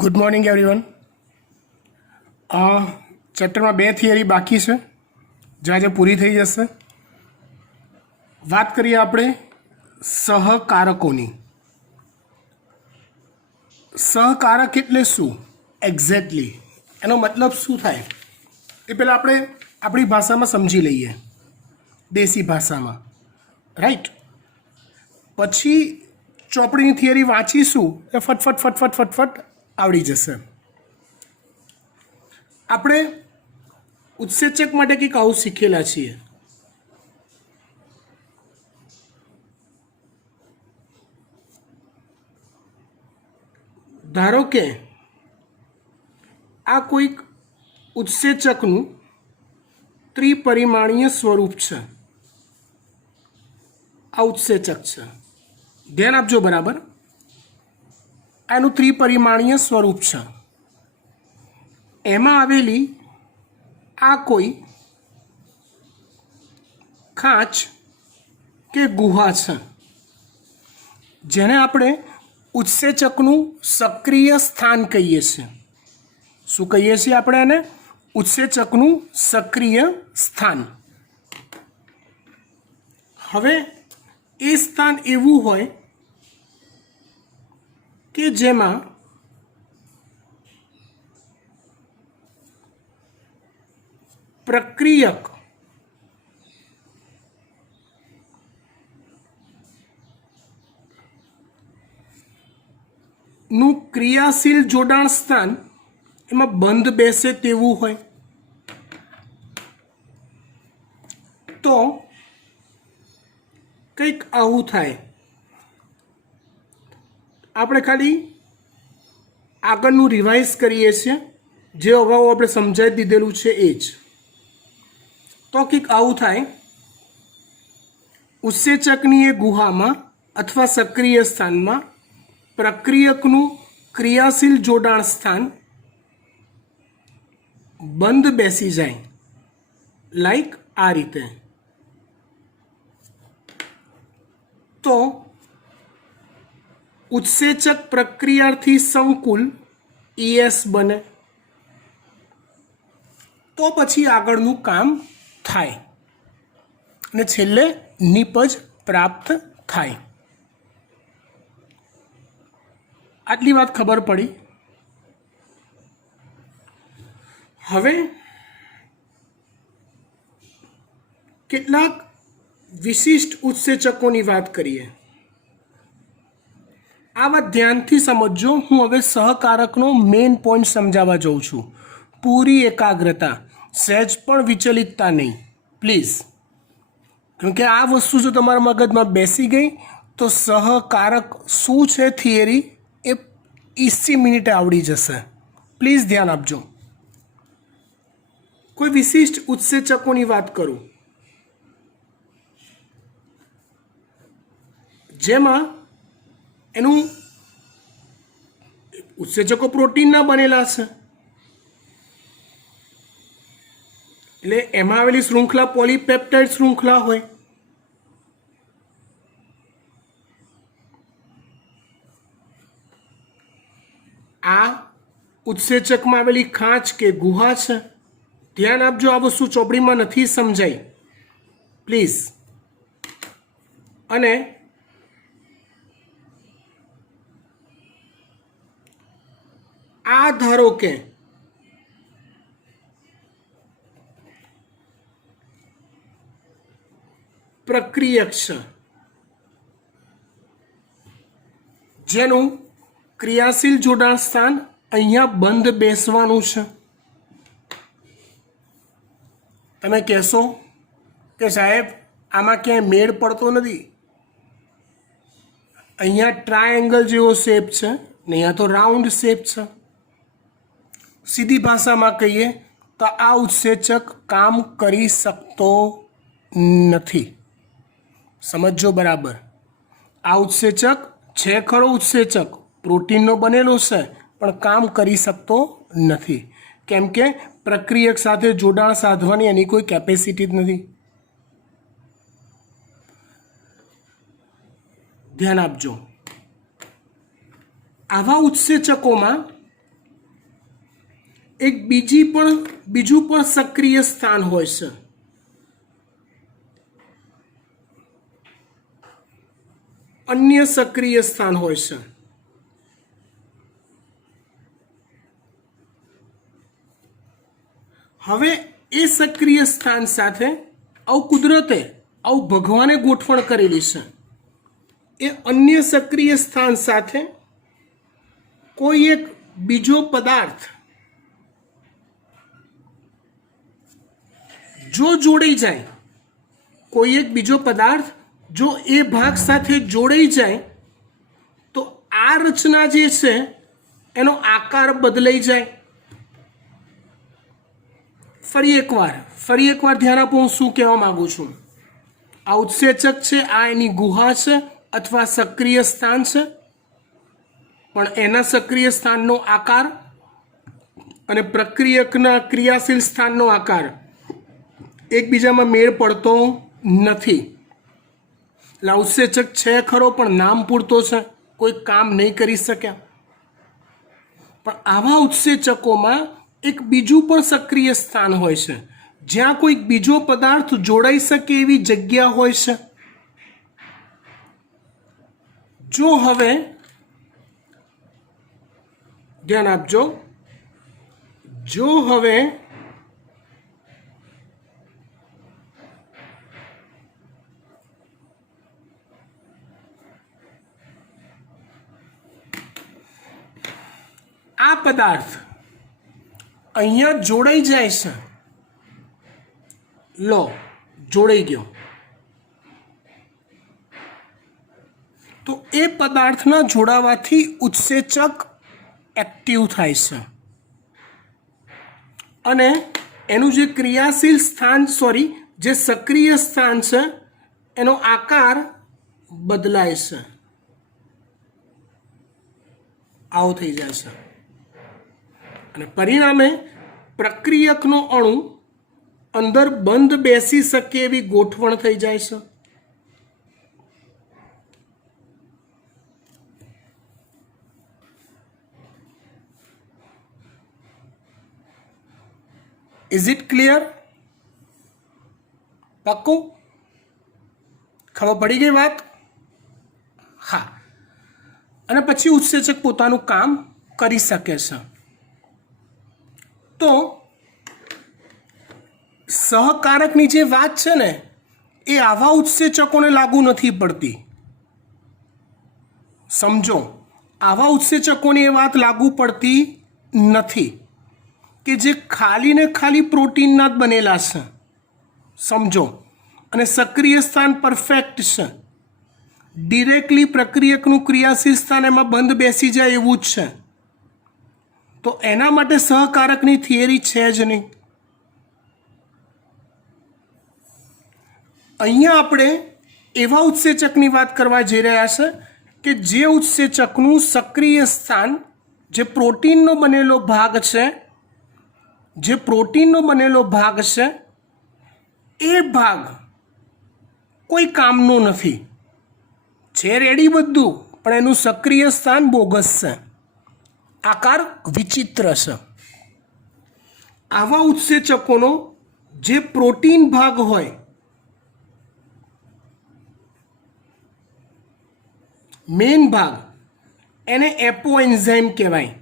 Good morning everyone. ચેપ્ટરમાં 2 theory બાકી છે જે આજે પૂરી થઈ જશે. વાત કરીએ આપણે સહકારકોની. સહકારક એટલે શું એક્ઝેક્ટલી, એનો મતલબ શું થાય એ પહેલાં આપણે આપણી ભાષામાં સમજી લઈએ, દેશી ભાષામાં, રાઈટ. પછી ચોપડીની થિયરી વાંચીશું એ ફટફટ ફટફટ ફટફટ આવડી જશે. આપણે ઉત્સેચક માટે કંઈક આવું શીખેલા છીએ. ધારો કે આ કોઈક ઉત્સેચકનું ત્રિપરિમાણીય સ્વરૂપ છે. આ ઉત્સેચક છે, ધ્યાન આપજો બરાબર. આનું ત્રિપરિમાણીય સ્વરૂપ છે. એમાં આવેલી આ કોઈ ખાંચ કે ગુહા છે જેને આપણે ઉત્સેચકનું સક્રિય સ્થાન કહીએ છીએ. શું કહીએ છીએ આપણે એને? ઉત્સેચકનું સક્રિય સ્થાન. હવે એ સ્થાન એવું હોય કે જેમાં પ્રક્રિયક નું ક્રિયાશીલ જોડાણ સ્થાન એમાં બંધ બેસે તેવું હોય. તો કંઈક આવું થાય. આપણે ખાલી આગળનું રિવાઇઝ કરીએ છીએ, જે અગાઉ આપણે સમજાવી દીધેલું છે એ જ. તો કંઈક આવું થાય. ઉત્સેચકની એ ગુહામાં અથવા સક્રિય સ્થાનમાં પ્રક્રિયકનું ક્રિયાશીલ જોડાણ સ્થાન બંધ બેસી જાય, લાઈક આ રીતે. તો ઉત્સેચક પ્રક્રિયાથી સંકુલ ES બને. તો પછી આગળનું કામ થાય અને છેલ્લે નિપજ પ્રાપ્ત થાય. આટલી વાત ખબર પડી. હવે કેટલાક વિશિષ્ટ ઉત્સેચકોની વાત કરીએ. આ વાત ધ્યાનથી સમજજો. હું હવે સહકારકનો મેઇન પોઈન્ટ સમજાવવા જાઉં છું. પૂરી એકાગ્રતા, સહેજ પણ વિચલિતતા નહીં પ્લીઝ. કેમકે આ વસ્તુ જો તમારા મગજમાં બેસી ગઈ તો સહકારક શું છે થિયરી એ 20 મિનિટે આવડી જશે. પ્લીઝ ધ્યાન આપજો. કોઈ વિશિષ્ટ ઉત્સેચકોની વાત કરું જેમાં એનું ઉત્સેચકો પ્રોટીનના બનેલા છે, એટલે એમાં આવેલી શૃંખલા પોલીપેપ્ટાઇડ શૃંખલા હોય. આ ઉત્સેચકમાં આવેલી ખાંચ કે ગુહા છે. ધ્યાન આપજો, આ વસ્તુ ચોપડીમાં નથી સમજાઈ પ્લીઝ. અને આ ધારો કે પ્રક્રિયક છે જેનું ક્રિયાશીલ જોડાણ સ્થાન અહીંયા બંધ બેસવાનું છે. તમે કહેશો કે સાહેબ આમાં ક્યાંય મેળ પડતો નથી, અહીંયા ટ્રાયેંગલ જેવો શેપ છે ને અહીંયા તો રાઉન્ડ શેપ છે. સીધી ભાષામાં કહીએ તો આ ઉત્સેચક કામ કરી શકતો નથી. સમજો બરાબર. આ ઉત્સેચક છે ખરો ઉત્સેચક, પ્રોટીનનો બનેલો છે, પણ કામ કરી શકતો નથી. કેમ કે પ્રક્રિયક સાથે જોડાણ સાધવાની એની કોઈ કેપેસિટી જ નથી. ધ્યાન આપજો. આવા ઉત્સેચકોમાં એક બીજું પણ સક્રિય સ્થાન હોય છે. અન્ય સક્રિય સ્થાન હોય છે. હવે એ સક્રિય સ્થાન સાથે આવું કુદરતે આવું ભગવાને ગોઠવણ કરેલી છે. એ અન્ય સક્રિય સ્થાન સાથે કોઈ એક બીજો પદાર્થ જો જોડાઈ જાય, કોઈ એક બીજો પદાર્થ જો એ ભાગ સાથે જોડાઈ જાય તો આ રચના જે છે એનો આકાર બદલાઈ જાય. ફરી એકવાર ધ્યાન આપો, હું શું કહેવા માંગુ છું. આ ઉત્સેચક છે, આ એની ગુહા છે અથવા સક્રિય સ્થાન છે, પણ એના સક્રિય સ્થાનનો આકાર અને પ્રક્રિયકના ક્રિયાશીલ સ્થાનનો આકાર એકબીજામાં મેળ પડતો નથી. એટલે ઉત્સેચક છે ખરો, પણ નામ પૂરતો છે, કોઈ કામ નહીં કરી શક્યા. પણ આવા ઉત્સેચકોમાં એક બીજું પણ સક્રિય સ્થાન હોય છે, જ્યાં કોઈ બીજો પદાર્થ જોડાઈ શકે એવી જગ્યા હોય છે. જો હવે ધ્યાન આપજો, જો હવે આ પદાર્થ અહીંયા જોડાઈ જાય છે, લો જોડાઈ ગયો, તો એ પદાર્થના જોડાવાથી ઉત્સેચક એક્ટિવ થાય છે અને એનું જે ક્રિયાશીલ સ્થાન જે સક્રિય સ્થાન છે એનો આકાર બદલાય છે, આવો થઈ જાય છે. અને પરિણામે પ્રક્રિયકનો અણુ અંદર બંધ બેસી શકે એવી ગોઠવણ થઈ જાય છે. Is it clear? પાક્કું? ખબર પડી ગઈ વાત? હા. અને પછી ઉત્સેચક પોતાનું કામ કરી શકે છે. તો સહકારકની જે વાત છે ને એ આવા ઉત્સેચકોને લાગુ નથી પડતી. સમજો, આવા ઉત્સેચકોને એ વાત લાગુ પડતી નથી કે જે ખાલી ને ખાલી પ્રોટીનના જ બનેલા છે. સમજો, અને સક્રિય સ્થાન પરફેક્ટ છે, ડિરેક્ટલી પ્રક્રિયકનું ક્રિયાશીલ સ્થાન એમાં બંધ બેસી જાય એવું જ છે, તો એના માટે સહકારકની થિયરી છે જ નહીં. અહીંયા આપણે એવા ઉત્સેચકની વાત કરવા જઈ રહ્યા છે કે જે ઉત્સેચકનું સક્રિય સ્થાન જે પ્રોટીનનો બનેલો ભાગ છે, એ ભાગ કોઈ કામનો નથી. છે રેડી બધું, પણ એનું સક્રિય સ્થાન બોગસ છે, આકાર વિચિત્ર છે. આવા ઉત્સેચકોનો જે પ્રોટીન ભાગ હોય, મેઇન ભાગ, એને એપોએન્ઝાઇમ કહેવાય.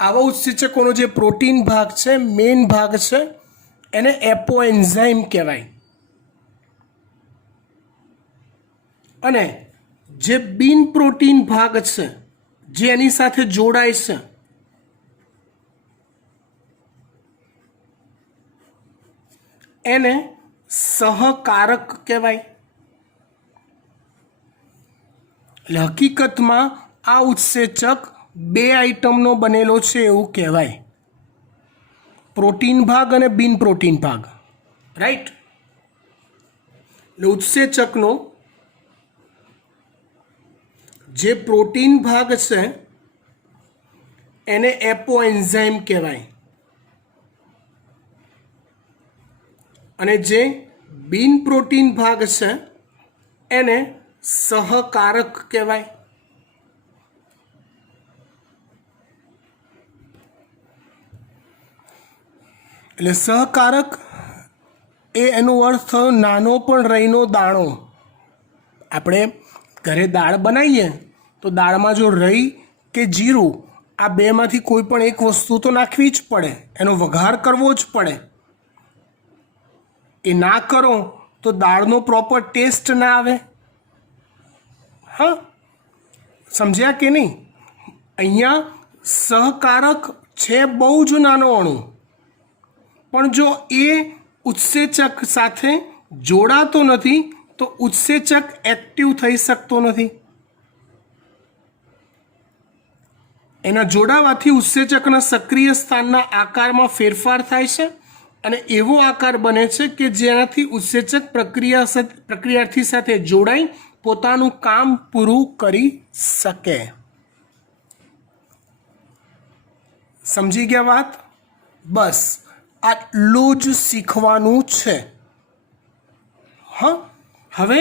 આવા ઉત્સેચકોનો જે પ્રોટીન ભાગ છે, મેઇન ભાગ છે, એને એપોએન્ઝાઇમ કહેવાય. અને જે બિન પ્રોટીન ભાગ છે, જે એની સાથે જોડાય છે, એને સહકારક કહેવાય. એટલે હકીકતમાં આ ઉત્સેચક બે આઇટમનો બનેલો છે એવું કહેવાય, પ્રોટીન ભાગ અને બિન પ્રોટીન ભાગ. રાઈટ? એટલે ઉત્સેચકનો જે પ્રોટીન ભાગ છે એને એપોએન્ઝાઇમ કહેવાય, અને જે બિન પ્રોટીન ભાગ છે એને સહકારક કહેવાય. એટલે સહકારક એ એનો અર્થ થયો નાનો પણ રઈનો દાણો. આપણે ઘરે દાળ બનાવીએ તો દાળમાં જો રઈ કે જીરું આ બેમાંથી કોઈ પણ એક વસ્તુ તો નાખવી જ પડે, એનો વઘાર કરવો જ પડે. એ ના કરો તો દાળનો પ્રોપર ટેસ્ટ ના આવે. હા, સમજ્યા કે નહીં? અહીંયા સહકારક છે બહુ જ નાનો અણુ, પણ જો એ ઉત્સેચક સાથે જોડાતો નથી તો ઉત્સેચક એક્ટિવ થઈ શકતો નથી. એના જોડાવાથી ઉત્સેચકના સક્રિય સ્થાનના આકારમાં ફેરફાર થાય છે અને એવો આકાર બને છે કે જેનાથી ઉત્સેચક પ્રક્રિયાર્થી સાથે જોડાઈ પોતાનું કામ પૂરું કરી શકે. સમજી ગયા વાત? બસ આટલું જ શીખવાનું છે. હા, હવે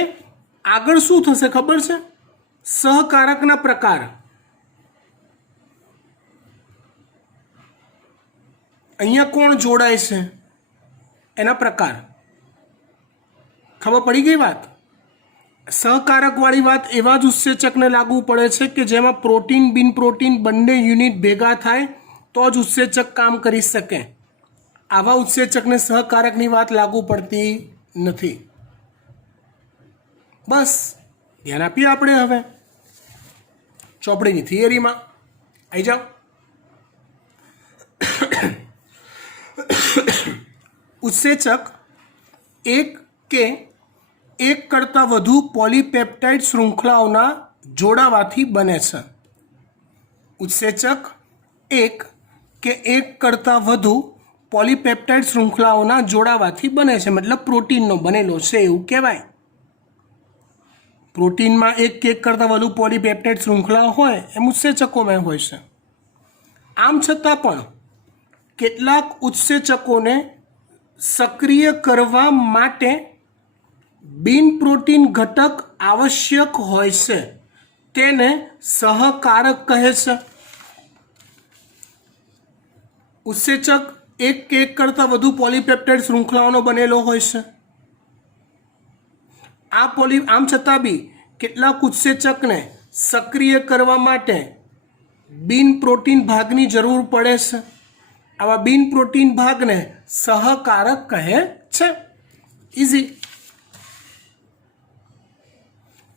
આગળ શું થશે ખબર છે? સહકારકના પ્રકાર. અહીંયા કોણ જોડાય છે એના પ્રકાર. ખબર પડી ગઈ વાત? સહકારકવાળી વાત એવા જ ઉત્સેચકને લાગુ પડે છે કે જેમાં પ્રોટીન બિન પ્રોટીન બંને યુનિટ ભેગા થાય તો જ ઉત્સેચક કામ કરી શકે. આવા ઉત્સેચકને સહકારકની વાત લાગુ પડતી નથી. બસ ધ્યાન આપીએ આપણે હવે ચોપડીની થિયરીમાં. આવી જાઓ. ઉત્સેચક એક કે એક કરતાં વધુ પોલીપેપ્ટાઇડ શૃંખલાઓના જોડાવાથી બને છે. ઉત્સેચક એક કે એક કરતાં વધુ પોલીપેપ્ટાઇડ શૃંખલાઓના જોડાવાથી બને છે, મતલબ પ્રોટીનનો બનેલો છે એવું કહેવાય. પ્રોટીનમાં એક કે એક કરતાં વધુ પોલીપેપ્ટાઇડ શૃંખલાઓ હોય એમ ઉત્સેચકોમાં હોય છે. આમ છતાં પણ કેટલાક ઉત્સેચકોને સક્રિય કરવા માટે બિન પ્રોટીન ઘટક આવશ્યક હોય છે, તેને સહકારક કહે છે. ઉત્સેચક એક કે એક કરતાં વધુ પોલીપેપ્ટાઇડ શૃંખલાઓનો બનેલો હોય છે. આમ છતાં બી કેટલાક ઉત્સેચકને સક્રિય કરવા માટે બિન પ્રોટીન ભાગની જરૂર પડે છે. આવા બિન પ્રોટીન ભાગને સહકારક કહે છે. ઇઝી.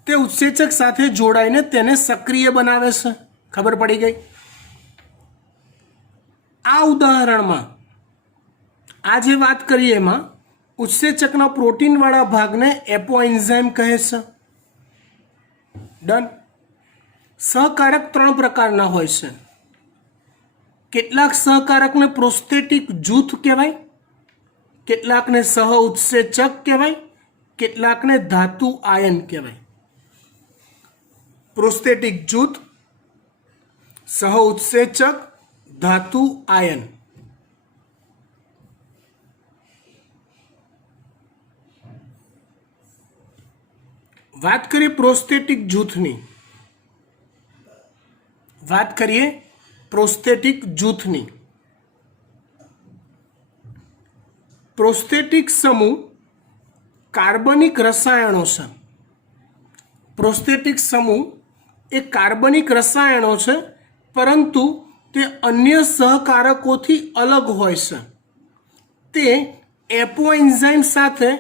તે ઉત્સેચક સાથે જોડાઈને તેને સક્રિય બનાવે છે. ખબર પડી ગઈ? આ ઉદાહરણમાં આ જે વાત કરીએ એમાં ઉત્સેચકના પ્રોટીનવાળા ભાગને એપોએન્ઝાઇમ કહે છે. ડન. સહકારક 3 પ્રકારના હોય છે. કેટલાક સહકારકને પ્રોસ્થેટિક જૂથ કહેવાય, કેટલાકને સહ ઉત્સેચક કહેવાય, કેટલાકને ધાતુ આયન કહેવાય. પ્રોસ્થેટિક જૂથ, સહ ઉત્સેચક, ધાતુ આયન. વાત કરીએ પ્રોસ્થેટિક જૂથની. પ્રોસ્થેટિક સમૂહ કાર્બનિક રસાયણો છે. પ્રોસ્થેટિક સમૂહ એ કાર્બનિક રસાયણો છે, પરંતુ તે અન્ય સહકારકોથી અલગ હોય છે. તે એપોએન્ઝાઇમ સાથે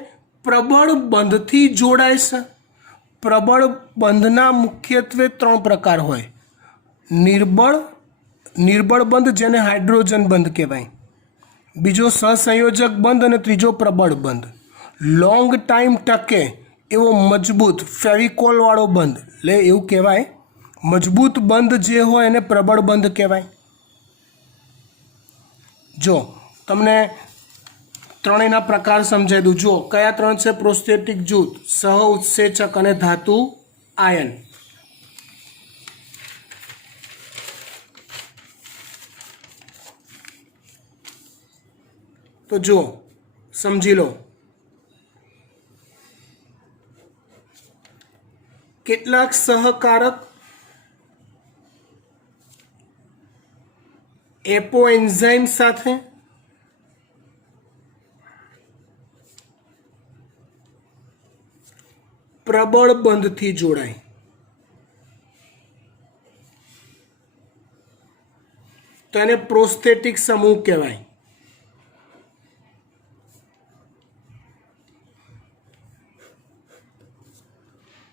પ્રબળ બંધથી જોડાય છે. પ્રબળ બંધના મુખ્યત્વે 3 પ્રકાર હોય. નિર્બળ બંધ, જેને હાઇડ્રોજન બંધ કહેવાય. બીજો સહસંયોજક બંધ અને ત્રીજો પ્રબળ બંધ. લોંગ ટાઈમ ટકે એવો મજબૂત ફેવિકોલવાળો બંધ, એટલે એવું કહેવાય મજબૂત બંધ જે હોય એને પ્રબળ બંધ કહેવાય. જો તમને ત્રણેયના પ્રકાર સમજાવી દઉં. જો કયા 3 છે? પ્રોસ્થેટિક જૂથ, સહ ઉત્સેચક અને ધાતુ આયન. તો જો સમજી લો, કેટલાક સહકારક એપોએન્ઝાઇમ સાથે પ્રબળ બંધથી જોડાય. તો એને પ્રોસ્થેટિક સમૂહ કહેવાય.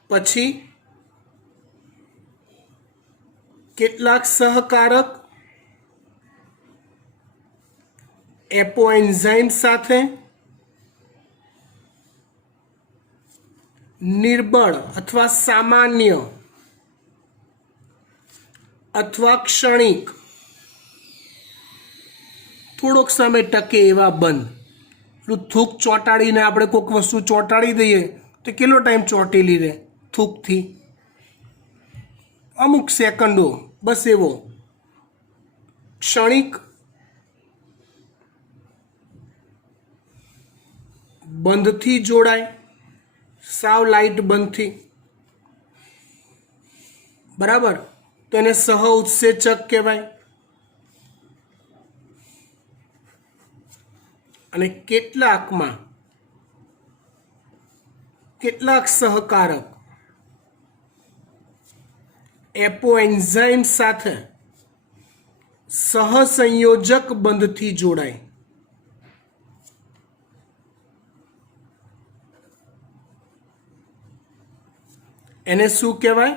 પછી કેટલાક સહકારક એપોએન્ઝાઇમ સાથે નિર્બળ અથવા સામાન્ય અથવા ક્ષણિક થોડોક સમય ટકે એવા બંધ. પેલું થૂક ચોંટાડીને આપણે કોઈક વસ્તુ ચોંટાડી દઈએ તો કેટલો ટાઈમ ચોંટેલી રહે થૂકથી? અમુક સેકન્ડો, બસ એવો ક્ષણિક બંધથી જોડાય, સાવ લાઇટ બંધથી. બરાબર, તો એને સહ ઉત્સેચક કહેવાય. અને કેટલાક સહકારક એપોએન્ઝાઇમ સાથે સહસંયોજક બંધથી જોડાય. એને શું કહેવાય?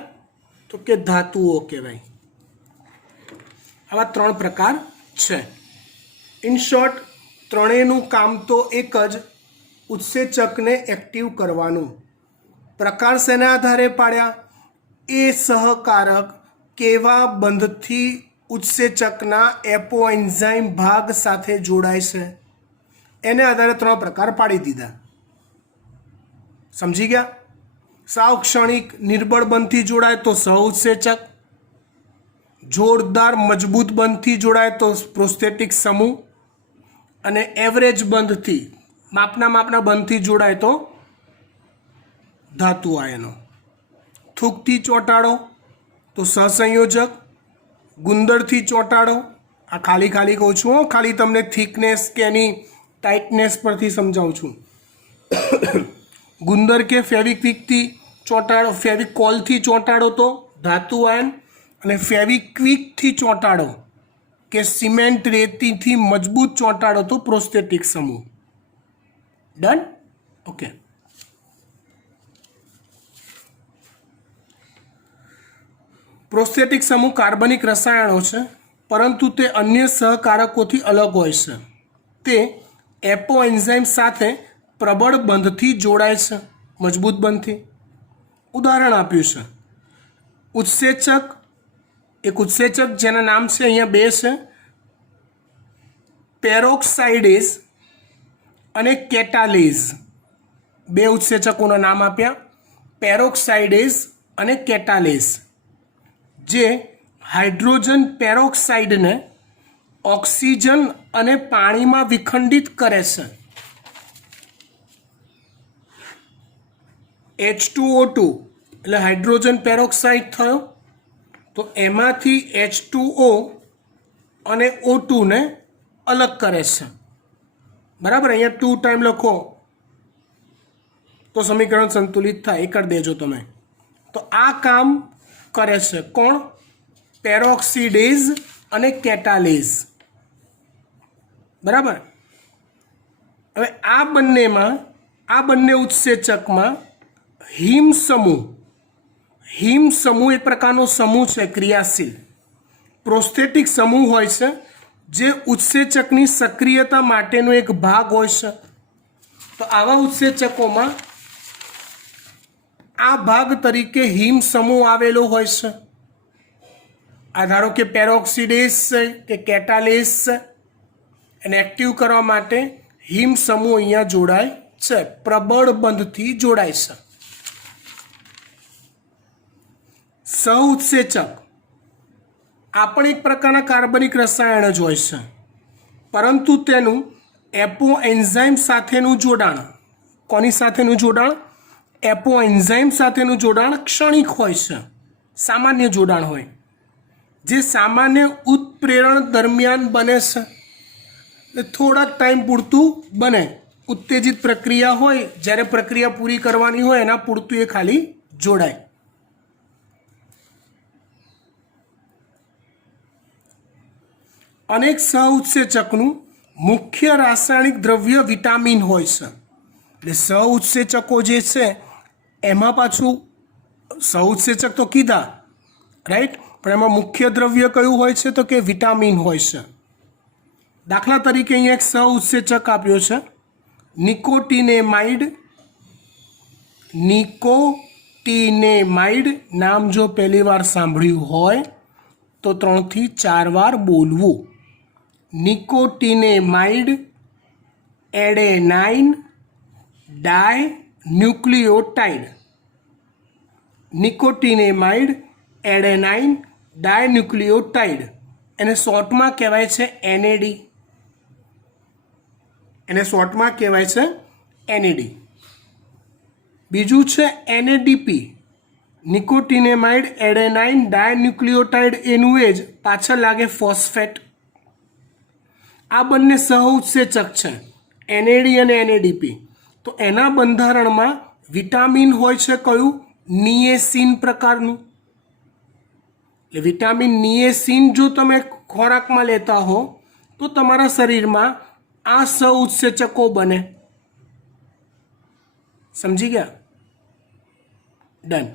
તો કે ધાતુઓ કહેવાય. આવા 3 પ્રકાર છે. ઇન શોર્ટ, ત્રણેયનું કામ તો એક જ, ઉત્સેચકને એક્ટિવ કરવાનું. પ્રકાર શેના આધારે પાડ્યા? એ સહકારક કેવા બંધથી ઉત્સેચકના એપોએન્ઝાઇમ ભાગ સાથે જોડાય છે, એને આધારે 3 પ્રકાર પાડી દીધા. સમજી ગયા? સાવ ક્ષણિક નિર્બળ બંધથી જોડાય તો સહ ઉત્સેચક, જોરદાર મજબૂત બંધથી જોડાય તો પ્રોસ્થેટિક સમૂહ, અને એવરેજ બંધથી માપના બંધથી જોડાય તો ધાતુ આયનો. થૂકથી ચોંટાડો તો સહસંયોજક, ગુંદરથી ચોંટાડો, આ ખાલી કહું છું, ખાલી તમને થિકનેસ કે એની ટાઇટનેસ પરથી સમજાવું છું. ગુંદર કે ફેવિક્વિકથી ચોંટાડો, ફેવિકોલથી ચોંટાડો તો ધાતુ આયન, અને ફેવિક્વિકથી ચોંટાડો કે સિમેન્ટ રેતીથી મજબૂત ચોંટાડો તો પ્રોસ્થેટિક સમૂહ. ડન? ઓકે. પ્રોસ્થેટિક સમૂહ કાર્બનિક રસાયણો છે, પરંતુ તે અન્ય સહકારકોથી અલગ હોય છે. તે એપોએન્ઝાઇમ સાથે પ્રબળ બંધથી જોડાય છે, મજબૂત બંધથી. ઉદાહરણ આપ્યું છે ઉત્સેચક, એક ઉત્સેચક જેના નામ છે અહીંયા 2 છે, પેરોક્સાઇડેઝ અને કેટાલેઝ. 2 ઉત્સેચકોના નામ આપ્યા, પેરોક્સાઇડેઝ અને કેટાલેઝ, જે હાઇડ્રોજન પેરોક્સાઇડને ઓક્સિજન અને પાણીમાં વિખંડિત કરે છે. H2O2 એટલે હાઇડ્રોજન પેરોક્સાઇડ થયો, તો એમાંથી H2O અને O2 ને અલગ કરે છે. બરાબર, અહીંયા 2 ટાઈમ લખો તો સમીકરણ સંતુલિત થાય, એ કરી દેજો તમે. તો આ કામ કરે છે કોણ? પેરોક્સિડેઝ અને કેટાલેઝ. બરાબર. હવે આ બંને ઉત્સેચકમાં હિમ સમૂહ એક પ્રકારનો સમૂહ છે ક્રિયાશીલ. પ્રોસ્થેટિક સમૂહ હોય છે જે ઉત્સેચકની સક્રિયતા માટેનો એક ભાગ હોય છે. તો આવા ઉત્સેચકોમાં આ ભાગ તરીકે હિમ સમૂહ આવેલો હોય છે. આ ધારો કે પેરોક્સિડેઝ છે કે કેટાલેઝ છે, એને એક્ટિવ કરવા માટે હિમ સમૂહ અહીંયા જોડાય છે, પ્રબળ બંધથી જોડાય છે. સહઉત્સેચક આ પણ એક પ્રકારના કાર્બનિક રસાયણ જ હોય છે, પરંતુ તેનું એપોએન્ઝાઇમ સાથેનું જોડાણ, કોની સાથેનું જોડાણ? એપોએન્ઝાઇમ સાથેનું જોડાણ ક્ષણિક હોય છે, સામાન્ય જોડાણ હોય, જે સામાન્ય ઉત્પ્રેરણ દરમિયાન બને છે, એટલે થોડાક ટાઈમ પૂરતું બને, उत्तेजित प्रक्रिया होय જ્યારે પ્રક્રિયા પૂરી કરવાની હોય એના પૂરતું એ ખાલી જોડાય। अनेक सहउत्सेचकનું મુખ્ય રાસાયણિક દ્રવ્ય વિટામિન હોય છે। એટલે સહઉત્સેચકો જે છે એમાં પાછું સહઉત્સેચક તો કીધા રાઈટ, પણ એમાં મુખ્ય દ્રવ્ય કયું હોય છે તો કે વિટામિન હોય છે। દાખલા તરીકે અહીંયા એક સહઉત્સેચક આપ્યો છે નિકોટિનેમાઇડ। નિકોટિનેમાઇડ નામ જો પહેલી વાર સાંભળ્યું હોય તો 3 થી 4 વાર બોલવું। નિકોટિનેમાઇડ એડેનાઇન ડાયન્યુક્લિયોટાઇડ। નિકોટિનેમાઇડ એડેનાઇન ડાયન્યુક્લિયોટાઇડ એને શોર્ટમાં કહેવાય છે NAD। એને શોર્ટમાં કહેવાય છે NAD। બીજું છે NADP નિકોટિનેમાઇડ એડેનાઇન ડાયન્યુક્લિયોટાઇડ એનું એ જ પાછળ લાગે ફોસ્ફેટ। આ બંને સહઉત્સેચક છે NAD અને NADP। તો એના બંધારણમાં વિટામિન હોય છે કયું નિએસિન પ્રકારનું। એટલે વિટામિન નિએસિન જો તમે ખોરાકમાં લેતા હો તો તમારા શરીરમાં આ સહઉત્સેચકો બને। સમજી ગયા? ડન।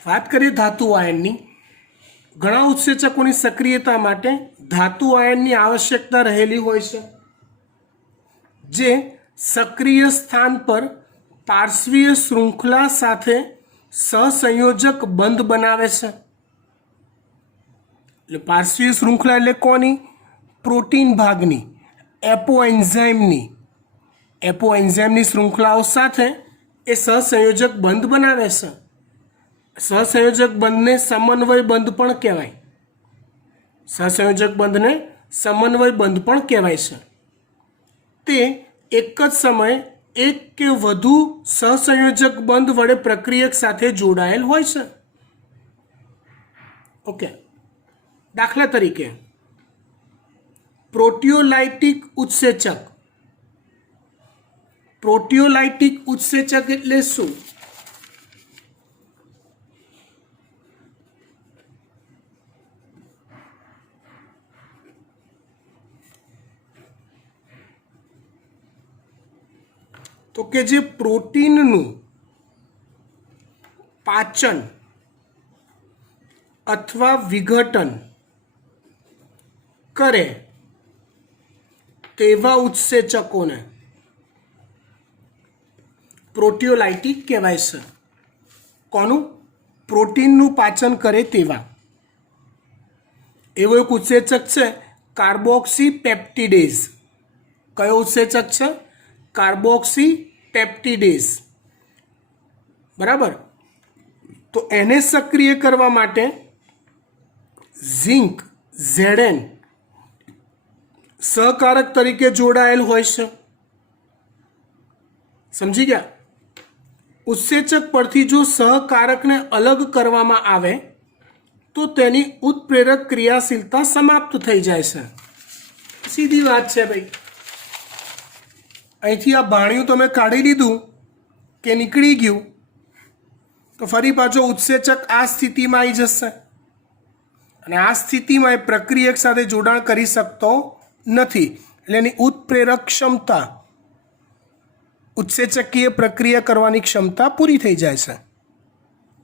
વાત કરીએ ધાતુ આયનની। ઘણા ઉત્સેચકોની સક્રિયતા માટે ધાતુ આયનની આવશ્યકતા રહેલી હોય છે જે સક્રિય સ્થાન પર પાર્શ્વીય શૃંખલા સાથે સહસંયોજક બંધ બનાવે છે। એટલે પાર્શ્વીય શૃંખલા એટલે કોની? પ્રોટીન ભાગની એપોએન્ઝાઇમની શૃંખલાઓ સાથે એ સહસંયોજક બંધ બનાવે છે। સહસંયોજક બંધને સમન્વય બંધ પણ કહેવાય। સહસંયોજક બંધને સમન્વય બંધ પણ કહેવાય છે। તે એક જ સમયે એક કે વધુ સહસંયોજક બંધ વડે પ્રક્રિયક સાથે જોડાયેલ હોય છે। ઓકે, દાખલા તરીકે પ્રોટીયોલાઇટિક ઉત્સેચક। પ્રોટીયોલાઇટિક ઉત્સેચક એટલે શું? તો કે જે પ્રોટીનનું પાચન અથવા વિઘટન કરે તેવા ઉત્સેચકોને પ્રોટીયોલાઇટિક કહેવાય છે। કોનું? પ્રોટીનનું પાચન કરે તેવા। એવો એક ઉત્સેચક છે કાર્બોક્સીપેપ્ટિડેઝ। કયો ઉત્સેચક છે? કાર્બોક્સીપેપ્ટિડેઝ। બરાબર। તો એને સક્રિય કરવા માટે ઝિંક ZN સહકારક તરીકે જોડાયેલ હોય છે। સમજી ગયા? ઉત્સેચક પરથી જો સહકારકને અલગ કરવામાં આવે તો તેની ઉત્પ્રેરક ક્રિયાશીલતા સમાપ્ત થઈ જાય છે। સીધી વાત છે ભાઈ। અહીંથી આ ભાણિયું તમે કાઢી લીધું કે નીકળી ગયું તો ફરી પાછો ઉત્સેચક આ સ્થિતિમાં આવી જશે અને આ સ્થિતિમાં એ પ્રક્રિયક સાથે જોડાણ કરી શકતો નથી। એટલે એની ઉત્પ્રેરક ક્ષમતા, ઉત્સેચકીય પ્રક્રિયા કરવાની ક્ષમતા પૂરી થઈ જાય છે।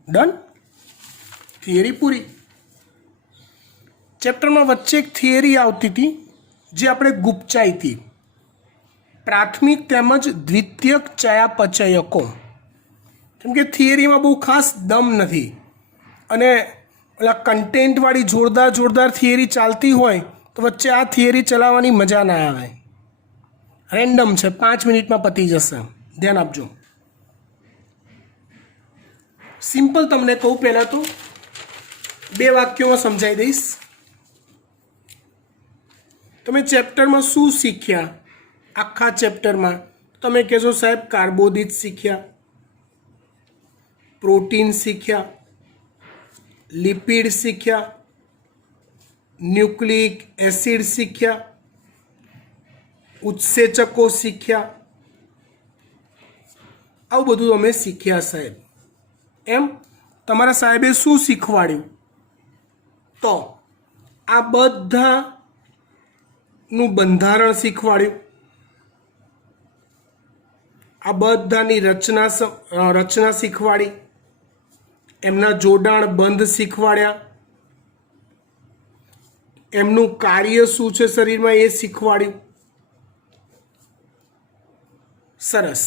ડન? થિયરી પૂરી। ચેપ્ટરમાં વચ્ચે એક થિયરી આવતી હતી જે આપણે ગુપચાઈ હતી। પ્રાથમિક તેમજ દ્વિતીયક ચયાપચયકો। કેમ કે થિયરીમાં બહુ ખાસ દમ નથી અને ઓલા કન્ટેન્ટવાળી જોરદાર થિયરી ચાલતી હોય તો વચ્ચે આ થિયરી ચલાવવાની મજા ના આવે। રેન્ડમ છે, 5 મિનિટમાં પતી જશે। ધ્યાન આપજો। સિમ્પલ તમને કહું, પહેલાં તો 2 વાક્યોમાં સમજાવી દઈશ। તમે ચેપ્ટરમાં શું શીખ્યા? આખા ચેપ્ટરમાં તમે કહેશો સાહેબ કાર્બોદિત શીખ્યા, પ્રોટીન શીખ્યા, લિપિડ શીખ્યા, ન્યુક્લિક એસિડ શીખ્યા, ઉત્સેચકો શીખ્યા, આવું બધું અમે શીખ્યા સાહેબ. એમ તમારા સાહેબે શું શીખવાડ્યું? તો આ બધાનું બંધારણ શીખવાડ્યું, આ બધાની રચના શીખવાડી, એમના જોડાણ બંધ શીખવાડ્યા, એમનું કાર્ય શું છે શરીરમાં એ શીખવાડ્યું. સરસ,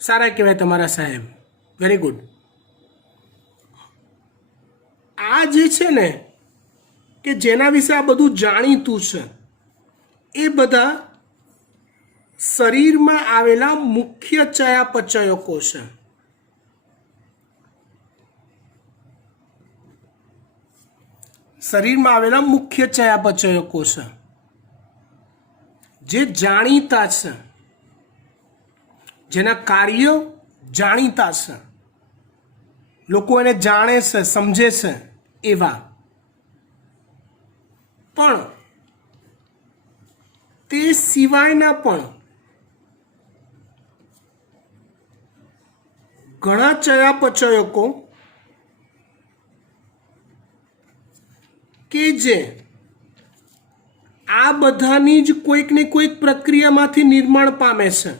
સારા કહેવાય તમારા સાહેબ, વેરી ગુડ. આ જે છે ને કે જેના વિશે આ બધું જાણીતું છે એ બધા શરીરમાં આવેલા મુખ્ય ચયાપચયકો છે. શરીરમાં આવેલા મુખ્ય ચયાપચયકો છે જે જાણીતા છે, જેના કાર્ય જાણીતા છે, લોકો એને જાણે છે, સમજે છે એવા. પણ તે સિવાયના પણ ઘણા ચયાપચયકો કે જે આ બધાની જ કોઈક ને કોઈક પ્રક્રિયામાંથી નિર્માણ પામે છે.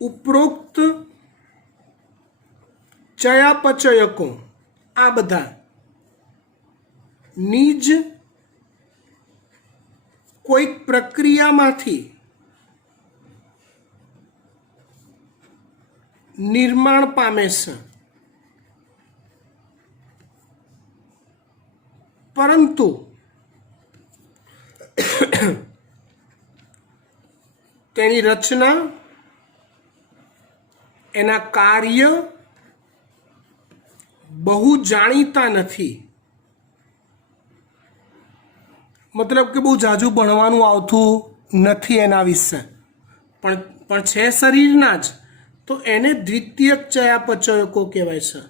ઉપરોક્ત ચયાપચયકો આ બધા નિજ કોઈક પ્રક્રિયામાંથી નિર્માણ પામે છે, પરંતુ તેની રચના, એના કાર્ય બહુ જાણીતા નથી. મતલબ કે બહુ ઝાઝું ભણવાનું આવતું નથી એના વિશે, પણ છે શરીરના જ, તો એને દ્વિતીયક ચયાપચયકો કહેવાય છે.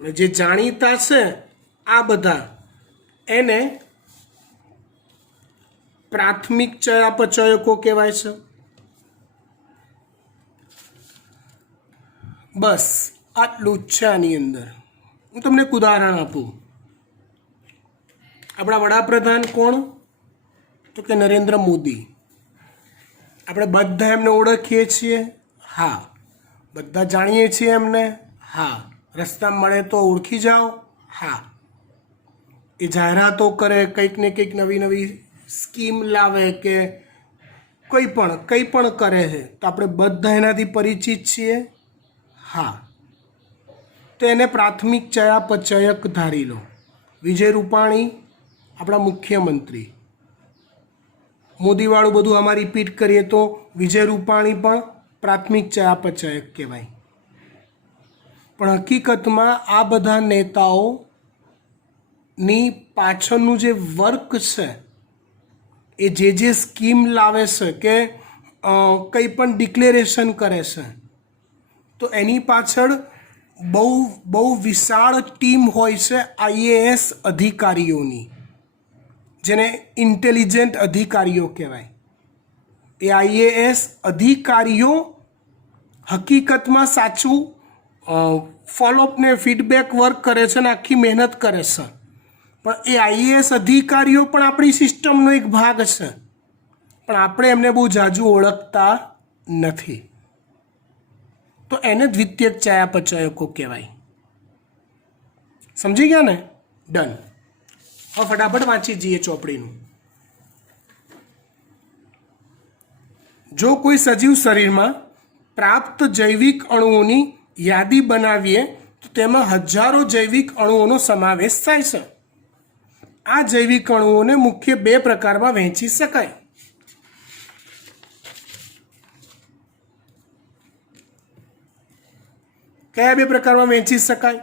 જે જાણીતા છે આ બધા એને પ્રાથમિક ચયાપચયકો કહેવાય છે. બસ આટલું જ છે આની અંદર. હું તમને એક ઉદાહરણ આપું. આપણા વડાપ્રધાન કોણ? તો કે નરેન્દ્ર મોદી. આપણે બધા એમને ઓળખીએ છીએ? હા. બધા જાણીએ છીએ એમને? હા. રસ્તા મળે તો ઓળખી જાઓ? હા. એ જાહેરાતો કરે, કંઈક ને કંઈક નવી નવી સ્કીમ લાવે કે કંઈ પણ કરે છે, તો આપણે બધા એનાથી પરિચિત છીએ? હા. તો એને પ્રાથમિક ચયાપચયક ધારી લો. વિજય રૂપાણી આપણા મુખ્યમંત્રી. મોદીવાળું બધું આમાં રિપીટ કરીએ તો વિજય રૂપાણી પણ પ્રાથમિક ચયાપચયક કહેવાય. પણ હકીકતમાં આ બધા નેતાઓની પાછળનું જે વર્ક છે, એ જે સ્કીમ લાવે છે કે કંઈ પણ ડિક્લેરેશન કરે છે, તો એની પાછળ બહુ વિશાળ ટીમ હોય છે આઈએએસ અધિકારીઓની, જેને ઇન્ટેલિજન્ટ અધિકારીઓ કહેવાય. એ આઈએએસ અધિકારીઓ હકીકતમાં સાચું ફોલોઅપ ને ફીડબેક વર્ક કરે છે ને આખી મહેનત કરે છે. પણ એ આઈએએસ અધિકારીઓ પણ આપણી સિસ્ટમનો એક ભાગ છે, પણ આપણે એમને બહુ ઝાઝું ઓળખતા નથી. તો એને દ્વિતીયક ચયાપચયકો કહેવાય. સમજી ગયા ને? ડન. હવે ફટાફટ વાંચી જઈએ ચોપડીનું. જો કોઈ સજીવ શરીરમાં પ્રાપ્ત જૈવિક અણુઓની યાદી બનાવીએ તો તેમાં હજારો જૈવિક અણુઓનો સમાવેશ થાય છે. આ જૈવિક અણુઓને મુખ્ય બે પ્રકારમાં વહેંચી શકાય. કયા બે પ્રકારમાં વહેંચી શકાય?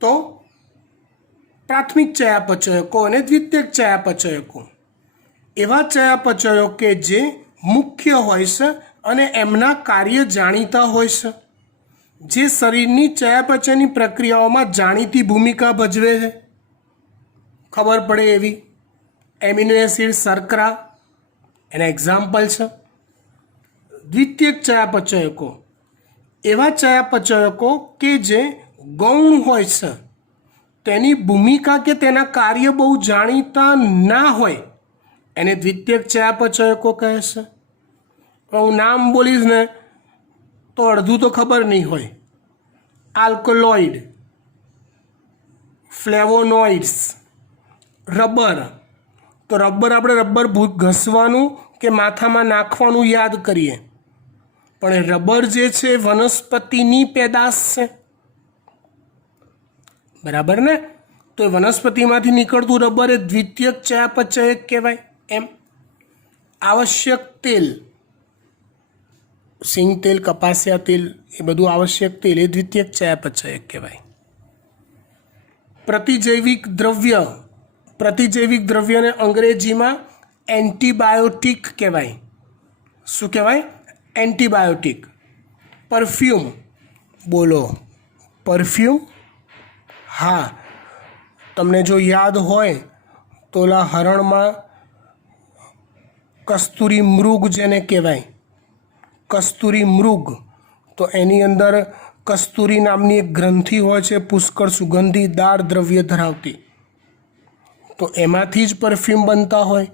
તો પ્રાથમિક ચયાપચયકો અને દ્વિતીયક ચયાપચયકો. એવા ચયાપચયો કે જે મુખ્ય હોય છે અને એમના કાર્ય જાણીતા હોય છે. જે શરીરની ચયાપચયની પ્રક્રિયાઓમાં જાણીતી ભૂમિકા ભજવે છે, ખબર પડે એવી. એમિનો એસિડ, શર્કરા એના એક્ઝામ્પલ છે. દ્વિતીયક ચયાપચયકો એવા ચયાપચયકો કે જે ગૌણ હોય છે, તેની ભૂમિકા કે તેના કાર્ય બહુ જાણીતા ના હોય, એને દ્વિતીયક ચયાપચયકો કહે છે. હું નામ બોલીશ ને તો અડધું તો ખબર નહીં હોય. આલ્કલોઇડ, ફ્લેવોનોઇડ્સ, રબર. તો રબર આપણે રબર ઘસવાનું કે માથામાં નાખવાનું યાદ કરીએ, પણ રબર જે છે વનસ્પતિની પેદાશ છે, બરાબર ને? તો એ વનસ્પતિમાંથી નીકળતું રબર એ દ્વિતીયક ચયાપચયક કહેવાય. એમ આવશ્યક તેલ, સિંગ તેલ, કપાસિયા તેલ, એ બધું આવશ્યક તેલ એ દ્વિતીયક ચયાપચયક કહેવાય. પ્રતિજૈવિક દ્રવ્યને અંગ્રેજીમાં એન્ટીબાયોટિક કહેવાય. શું કહેવાય? એન્ટીબાયોટિક. પરફ્યુમ, બોલો પરફ્યુમ. હા, તમને જો યાદ હોય તો ઓલા હરણમાં કસ્તુરી મૃગ જેને કહેવાય, કસ્તુરી મૃગ, તો એની અંદર કસ્તુરી નામની એક ગ્રંથિ હોય છે, પુષ્કળ સુગંધીદાર દ્રવ્ય ધરાવતી. તો એમાંથી જ પરફ્યુમ બનતા હોય.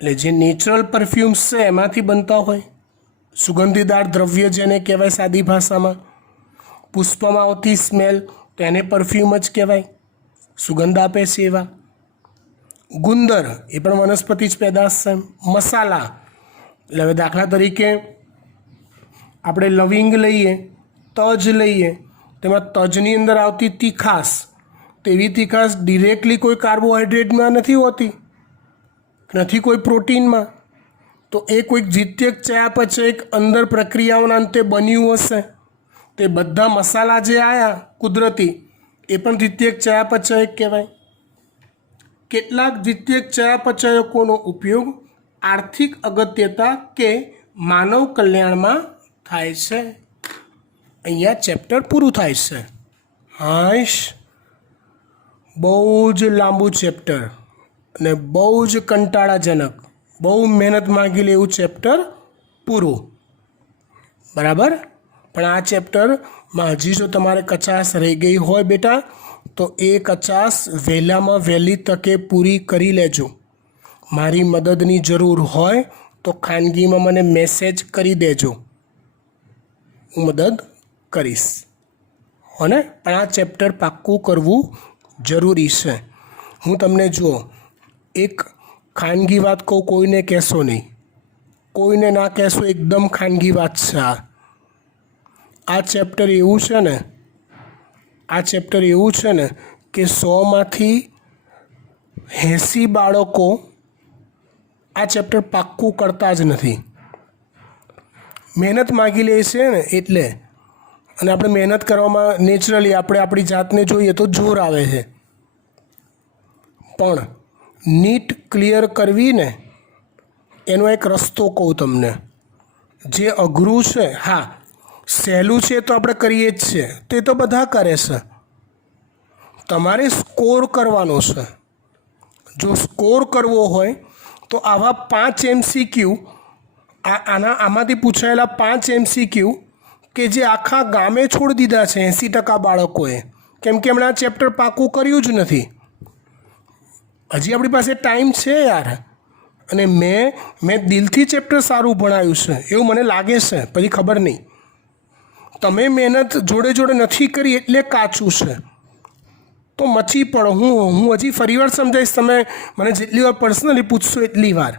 એટલે જે નેચરલ પરફ્યુમ્સ છે એમાંથી બનતા હોય. સુગંધીદાર દ્રવ્ય જેને કહેવાય સાદી ભાષામાં. પુષ્પમાં આવતી સ્મેલ તો એને પરફ્યુમ જ કહેવાય, સુગંધ આપે છે એવા. ગુંદર એ પણ વનસ્પતિ જ પેદાશ છે. મસાલા એટલે હવે દાખલા તરીકે આપણે લવિંગ લઈએ, તજ લઈએ, તેમાં તજની અંદર આવતી તીખાશ, તેવી તીખાશ ડિરેક્ટલી કોઈ કાર્બોહાઈડ્રેટમાં નથી હોતી, નથી કોઈ પ્રોટીનમાં. તો એ કોઈક દ્વિતીયક ચયાપચયક અંદર પ્રક્રિયાઓના અંતે બન્યું હશે. તે બધા મસાલા જે આવ્યા કુદરતી એ પણ દ્વિતીયક ચયાપચયક કહેવાય. કેટલાક દ્વિતીયક ચયાપચયકોનો ઉપયોગ આર્થિક અગત્યતા કે માનવ કલ્યાણમાં થાય છે. અહીંયા ચેપ્ટર પૂરું થાય છે. હાશ, બહુ જ લાંબુ ચેપ્ટર અને બહુ જ કંટાળાજનક, બહુ મહેનત માગી લે એવું ચેપ્ટર પૂરું, બરાબર. પણ આ ચેપ્ટરમાં હજી જો તમારે કચાશ રહી ગઈ હોય બેટા, તો એ કચાશ વહેલામાં વહેલી તકે પૂરી કરી લેજો. મારી મદદની જરૂર હોય તો ખાનગીમાં મને મેસેજ કરી દેજો, હું મદદ કરીશ, હો ને. પણ આ ચેપ્ટર પાક્કું કરવું જરૂરી છે. હું તમને જુઓ એક ખાનગી વાત કહું, કોઈને કહેશો નહીં, કોઈને ના કહેશો, એકદમ ખાનગી વાત છે. આ ચેપ્ટર એવું છે ને, આ ચેપ્ટર એવું છે ને કે 100માંથી 80 બાળકો આ ચેપ્ટર પાક્કું કરતા જ નથી. મહેનત માગી લે છે ને એટલે. અને આપણે મહેનત કરવામાં નેચરલી આપણે આપણી જાતને જોઈએ તો જોર આવે છે, પણ નીટ ક્લિયર કરવી ને એનો એક રસ્તો કહું તમને, જે અઘરું છે, હા સહેલું છે તો આપણે કરીએ જ છે, તે તો બધા કરે છે. તમારે સ્કોર કરવાનો છે. જો સ્કોર કરવો હોય તો આવા 5 MCQ, આમાંથી પૂછાયેલા 5 MCQ કે જે આખા ગામે છોડી દીધા છે 80% બાળકોએ, કેમ કે એમણે આ ચેપ્ટર પાકું કર્યું જ નથી. હજી આપણી પાસે ટાઈમ છે યાર, અને મેં દિલથી ચેપ્ટર સારું ભણાવ્યું છે એવું મને લાગે છે, પછી ખબર નહીં. તમે મહેનત જોડે જોડે નથી કરી એટલે કાચું છે. તો મચી પડો. હું હજી ફરીવાર સમજાવીશ, તમે મને જેટલી વાર પર્સનલી પૂછશો એટલી વાર,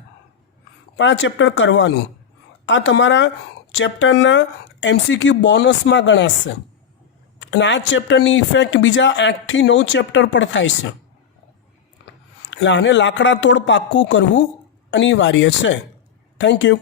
પણ આ ચેપ્ટર કરવાનું. આ તમારા ચેપ્ટરના MCQ બોનસમાં ગણાશે. અને આ ચેપ્ટરની ઇફેક્ટ બીજા 8 થી 9 ચેપ્ટર પર થાય છે. એટલે આને લાકડા તોડ પાક્કું કરવું અનિવાર્ય છે. Thank you.